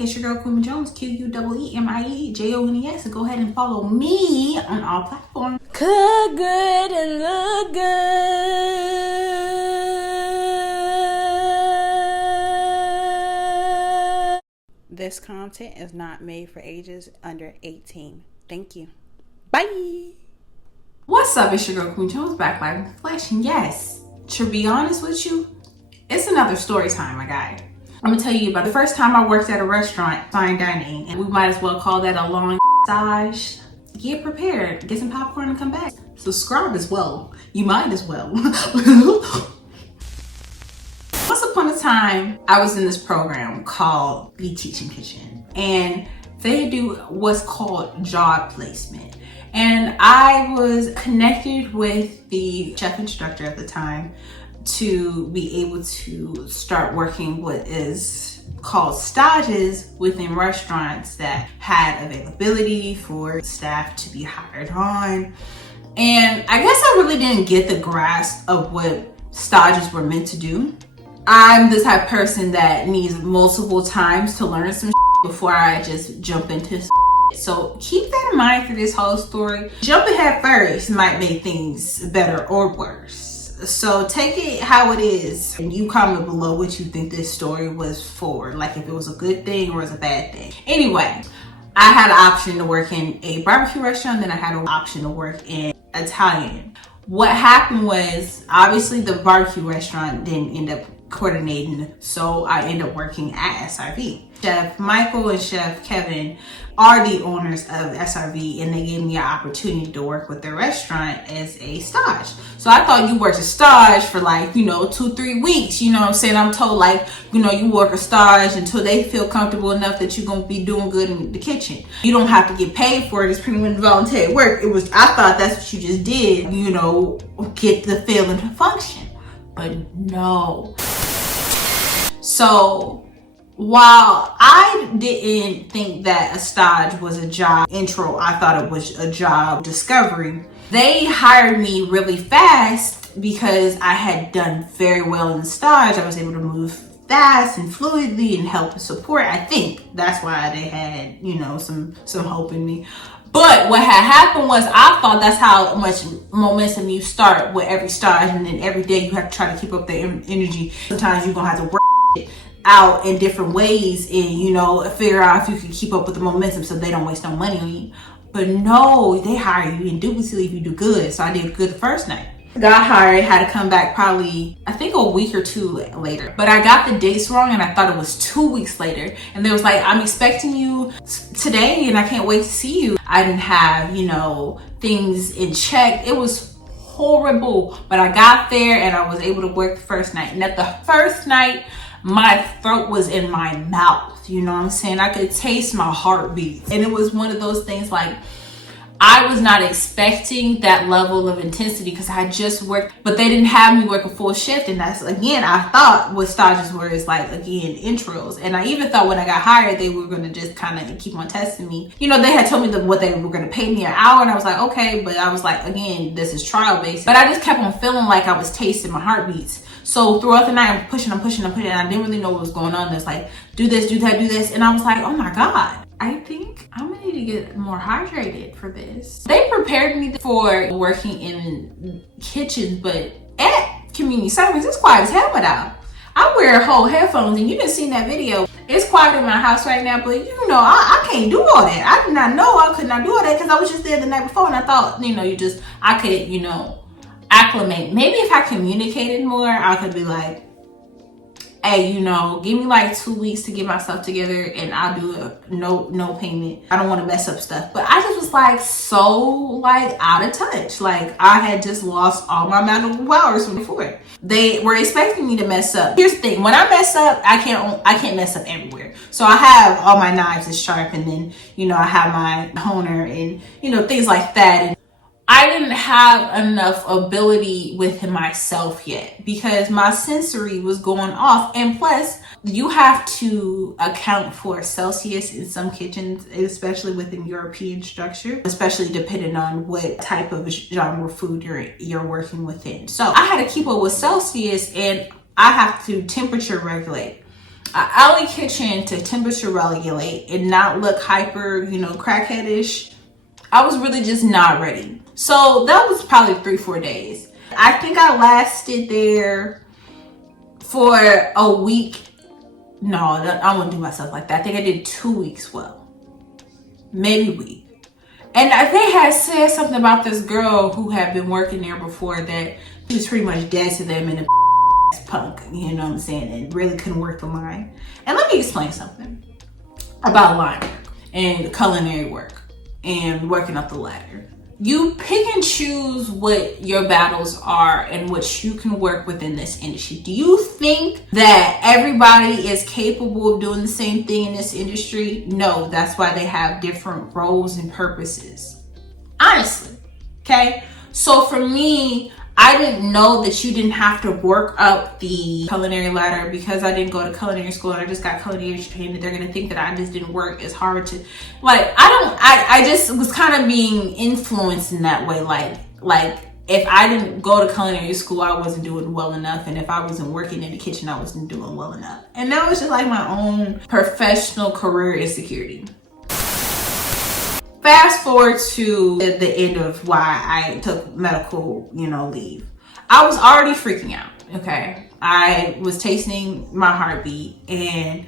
It's your girl, Queen Jones, QUEEMIEJONES. So go ahead and follow me on all platforms. Cook good and look good. This content is not made for ages under 18. Thank you. Bye. What's up? It's your girl, Queen Jones, back live in the flesh. And yes, to be honest with you, it's another story time, my guy. I'm gonna tell you about the first time I worked at a restaurant, fine dining, and we might as well call that a long stage. Get prepared, get some popcorn and come back. Subscribe as well. You might as well. Once upon a time, I was in this program called the Teaching Kitchen, and they do what's called job placement. And I was connected with the chef instructor at the time to be able to start working what is called stages within restaurants that had availability for staff to be hired on. And I guess I really didn't get the grasp of what stages were meant to do. I'm the type of person that needs multiple times to learn some before I just jump into so keep that in mind for this whole story. Jumping head first might make things better or worse. So take it how it is, and you comment below what you think this story was for, like if it was a good thing or was a bad thing. Anyway, I had an option to work in a barbecue restaurant, then I had an option to work in Italian. What happened was, obviously the barbecue restaurant didn't end up coordinating, so I ended up working at SRV. Chef Michael and Chef Kevin are the owners of SRV, and they gave me an opportunity to work with their restaurant as a stage. So I thought you worked a stage for like, 2-3 weeks, you know what I'm saying? I'm told like, you work a stage until they feel comfortable enough that you're gonna be doing good in the kitchen. You don't have to get paid for it. It's pretty much voluntary work. I thought that's what you just did, get the feeling to function. But no. So while I didn't think that a stage was a job intro, I thought it was a job discovery. They hired me really fast because I had done very well in the stage. I was able to move fast and fluidly and help and support. I think that's why they had, some hope in me. But what had happened was I thought that's how much momentum you start with every stage, and then every day you have to try to keep up the energy. Sometimes you're gonna have to work out in different ways and figure out if you can keep up with the momentum so they don't waste no money on you. But no, they hire you indubitably if you do good. So I did good the first night. Got hired, had to come back probably I think a week or two later, but I got the dates wrong and I thought it was 2 weeks later, and they was like, I'm expecting you today and I can't wait to see you. I didn't have things in check. It was horrible, but I got there and I was able to work the first night. And at the first night, my throat was in my mouth, you know what I'm saying? I could taste my heartbeat. And it was one of those things like, I was not expecting that level of intensity because I had just worked, but they didn't have me work a full shift. And that's, again, I thought what stages were is like, again, intros. And I even thought when I got hired, they were going to just kind of keep on testing me. They had told me what they were going to pay me an hour. And I was like, okay. But I was like, again, this is trial based. But I just kept on feeling like I was tasting my heartbeats. So throughout the night, I'm pushing, and I didn't really know what was going on. It's like, do this, do that, do this. And I was like, oh my God, I think I'm gonna need to get more hydrated for this. They prepared me for working in kitchens, but at community service, it's quiet as hell without. I wear whole headphones, and you didn't see that video. It's quiet in my house right now, but I can't do all that. I did not know I could not do all that because I was just there the night before, and I thought, I could, acclimate. Maybe if I communicated more, I could be like, hey, give me like 2 weeks to get myself together and I'll do no payment. I don't want to mess up stuff. But I just was like so out of touch. Like I had just lost all my mental hours from before. They were expecting me to mess up. Here's the thing, when I mess up, I can't mess up everywhere. So I have all my knives is sharp, and then I have my honer and things like that. And I didn't have enough ability within myself yet because my sensory was going off. And plus, you have to account for Celsius in some kitchens, especially within European structure, especially depending on what type of genre food you're working within. So I had to keep up with Celsius, and I have to temperature regulate. an alley kitchen to temperature regulate and not look hyper, crackheadish, I was really just not ready. So that was probably 3-4 days. I think I lasted there for a week. No, I wouldn't do myself like that. I think I did 2 weeks well. Maybe a week. And they had said something about this girl who had been working there before that she was pretty much dead to them in a punk, you know what I'm saying, and really couldn't work the line. And let me explain something about line work and culinary work and working up the ladder. You pick and choose what your battles are and what you can work within this industry. Do you think that everybody is capable of doing the same thing in this industry? No, that's why they have different roles and purposes. Honestly, okay? So for me, I didn't know that you didn't have to work up the culinary ladder because I didn't go to culinary school and I just got culinary training. They're gonna think that I just didn't work as hard to, I just was kind of being influenced in that way. Like if I didn't go to culinary school, I wasn't doing well enough. And if I wasn't working in the kitchen, I wasn't doing well enough. And that was just like my own professional career insecurity. Fast forward to the end of why I took medical, leave. I was already freaking out, okay? I was tasting my heartbeat and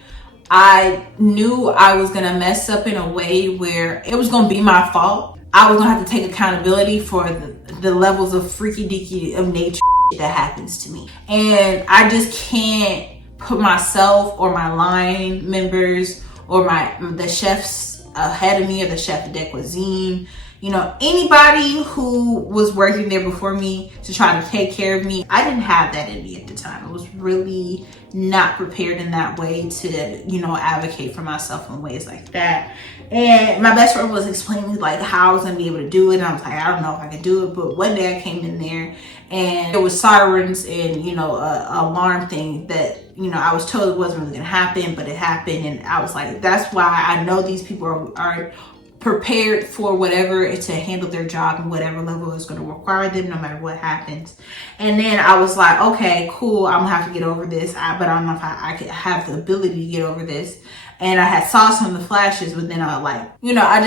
I knew I was gonna mess up in a way where it was gonna be my fault. I was gonna have to take accountability for the levels of freaky deaky of nature that happens to me. And I just can't put myself or my line members or the chefs ahead of me or the chef de cuisine, anybody who was working there before me to try to take care of me. I didn't have that in me at the time. I was really not prepared in that way to, advocate for myself in ways like that. And my best friend was explaining like how I was gonna be able to do it. And I was like, I don't know if I could do it. But one day I came in there and there was sirens and, a alarm thing that, I was told it wasn't really gonna happen, but it happened. And I was like, that's why I know these people are prepared for whatever to handle their job and whatever level is going to require them no matter what happens. And then I was like, okay, cool, I'm gonna have to get over this, but I don't know if I could have the ability to get over this. And I had saw some of the flashes, but then I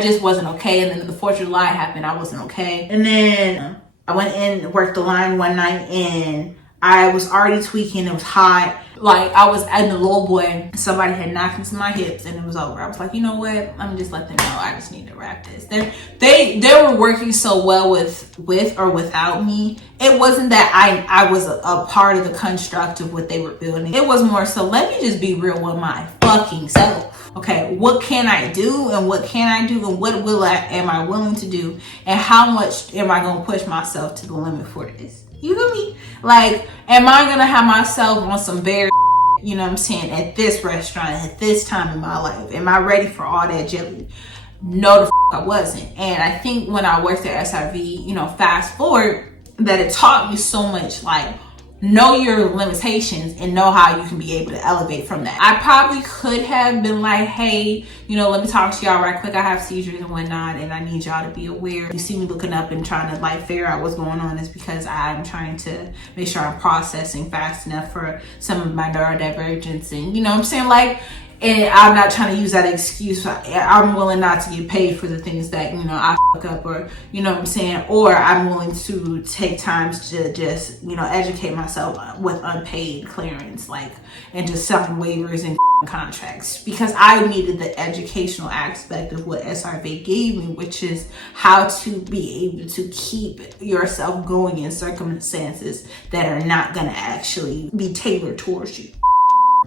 just wasn't okay. And then the 4th of July happened, I wasn't okay. And then I went in and worked the line one night and I was already tweaking, it was hot. Like I was in the low boy, somebody had knocked into my hips and it was over. I was like, you know what? Let me just let them know I just need to wrap this. They were working so well with or without me. It wasn't that I was a part of the construct of what they were building. It was more so, let me just be real with my fucking self. Okay, what can I do and what can I do and what am I willing to do and how much am I gonna push myself to the limit for this? You feel me? Like, am I gonna have myself on some bare, at this restaurant at this time in my life? Am I ready for all that jelly? No, I wasn't. And I think when I worked at SRV, fast forward, that it taught me so much, like, know your limitations and know how you can be able to elevate from that. I probably could have been like, hey, let me talk to y'all right quick. I have seizures and whatnot, and I need y'all to be aware. You see me looking up and trying to figure out what's going on is because I'm trying to make sure I'm processing fast enough for some of my neurodivergence and, and I'm not trying to use that excuse. I'm willing not to get paid for the things that, I fuck up or, or I'm willing to take times to just, educate myself with unpaid clearance, and just sign waivers and contracts because I needed the educational aspect of what SRV gave me, which is how to be able to keep yourself going in circumstances that are not going to actually be tailored towards you.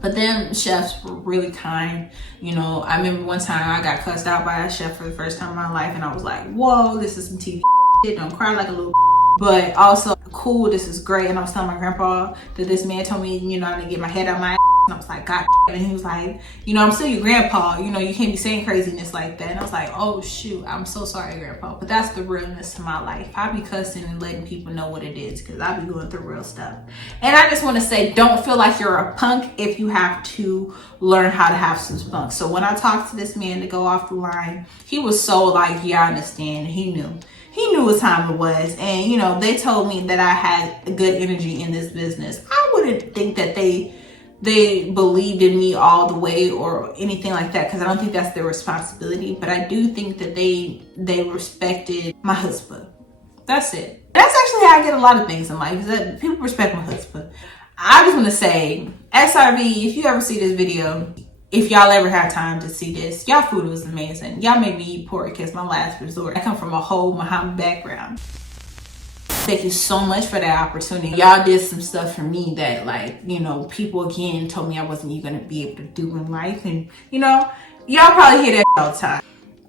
But then chefs were really kind. I remember one time I got cussed out by a chef for the first time in my life and I was like, whoa, this is some TV shit. Don't cry like a little but also cool, this is great. And I was telling my grandpa that this man told me, I didn't get my head out my ass. And I was like, God. And he was like, I'm still your grandpa. You can't be saying craziness like that. And I was like, oh shoot, I'm so sorry, grandpa. But that's the realness of my life. I be cussing and letting people know what it is because I be going through real stuff. And I just want to say, don't feel like you're a punk if you have to learn how to have some spunk. So when I talked to this man to go off the line, he was so like, yeah, I understand. He knew what time it was. And, they told me that I had good energy in this business. I wouldn't think that they they believed in me all the way or anything like that, because I don't think that's their responsibility. But I do think that they respected my husband. That's it. That's actually how I get a lot of things in life, is that people respect my husband. I just want to say, SRV, if you ever see this video, if y'all ever have time to see this, y'all food was amazing. Y'all made me eat pork as my last resort. I come from a whole Muhammad background. Thank you so much for that opportunity. Y'all did some stuff for me that, like, you know, people again told me I wasn't even going to be able to do in life. And, you know, y'all probably hear that all the time.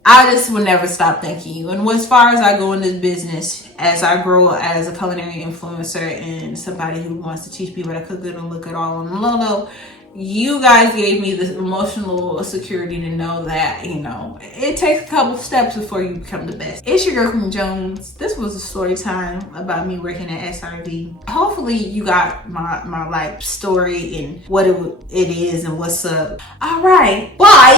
I just will never stop thanking you. And as far as I go in this business, as I grow as a culinary influencer and somebody who wants to teach people how to cook good and look good all on the low, you guys gave me the emotional security to know that, you know, it takes a couple steps before you become the best. It's your girl, Queen Jones. This was a story time about me working at SRV. Hopefully you got my like story and what it is and what's up. All right, bye.